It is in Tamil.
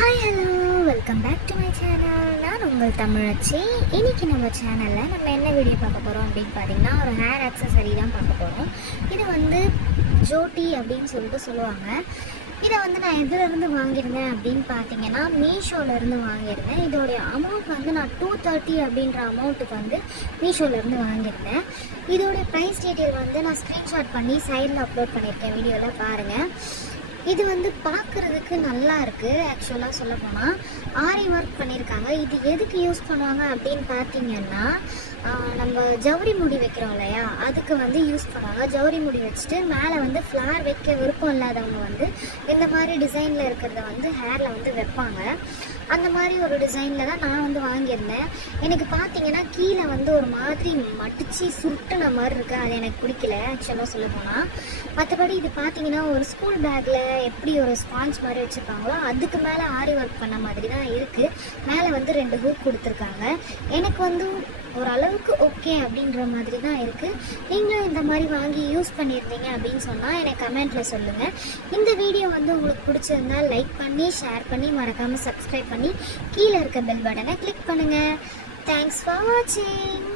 Hi, hello, welcome back to my channel. நான் உங்கள் தமிழச்சி. இன்னைக்கு நம்ம சேனலில் நம்ம என்ன வீடியோ பார்க்க போகிறோம் அப்படின்னு பார்த்தீங்கன்னா ஒரு ஹேர் ஆக்சசரி தான் பார்க்க போகிறோம். இது வந்து ஜோட்டி அப்படின்னு சொல்லுவாங்க. இதை வந்து நான் எதுலேருந்து வாங்கியிருந்தேன் அப்படின்னு பார்த்தீங்கன்னா மீஷோலேருந்து வாங்கியிருந்தேன். இதோடைய அமௌண்ட் வந்து நான் 230 அப்படின்ற அமௌண்ட்டுக்கு வந்து மீஷோலேருந்து வாங்கியிருந்தேன். இதோடைய ப்ரைஸ் டீட்டெயில் வந்து நான் ஸ்க்ரீன்ஷாட் பண்ணி சைடில் அப்லோட் பண்ணியிருக்கேன், வீடியோவில் பாருங்கள். இது வந்து பார்க்குறதுக்கு நல்லா இருக்குது. ஆக்சுவலாக சொல்ல போனால் ஆரி ஒர்க் பண்ணியிருக்காங்க. இது எதுக்கு யூஸ் பண்ணுவாங்க அப்படின்னு பார்த்தீங்கன்னா நம்ம ஜவுரி முடி வைக்கிறோம் இல்லையா, அதுக்கு வந்து யூஸ் பண்ணுவாங்க. ஜவுரி முடி வச்சுட்டு மேலே வந்து ஃப்ளார் வைக்க விருப்பம் இல்லாதவங்க வந்து இந்த மாதிரி டிசைனில் இருக்கிறத வந்து ஹேரில் வந்து வைப்பாங்க. அந்த மாதிரி ஒரு டிசைனில் தான் நான் வந்து வாங்கியிருந்தேன். எனக்கு பார்த்தீங்கன்னா கீழே வந்து ஒரு மாதிரி மடித்து சுருட்டுன மாதிரி இருக்குது. அது எனக்கு பிடிக்கல ஆக்சுவலாக சொல்ல போனால். மற்றபடி இது பார்த்தீங்கன்னா ஒரு ஸ்கூல் பேக்கில் எப்படி ஒரு ஸ்பாஞ்ச் மாதிரி வச்சுருக்காங்களோ அதுக்கு மேலே ஆரி ஒர்க் பண்ண மாதிரி தான் இருக்குது. மேலே வந்து 2 ஹூக் கொடுத்துருக்காங்க. எனக்கு வந்து ஓரளவுக்கு ஓகே அப்படின்ற மாதிரி தான் இருக்குது. நீங்களும் இந்த மாதிரி வாங்கி யூஸ் பண்ணியிருந்தீங்க அப்படின்னு சொன்னால் எனக்கு கமெண்ட்டில் சொல்லுங்கள். இந்த வீடியோ வந்து உங்களுக்கு பிடிச்சிருந்தால் லைக் பண்ணி ஷேர் பண்ணி மறக்காமல் சப்ஸ்கிரைப் பண்ணி கீழே இருக்க பெல் பட்டனை கிளிக் பண்ணுங்கள். தேங்க்ஸ் ஃபார் வாட்சிங்.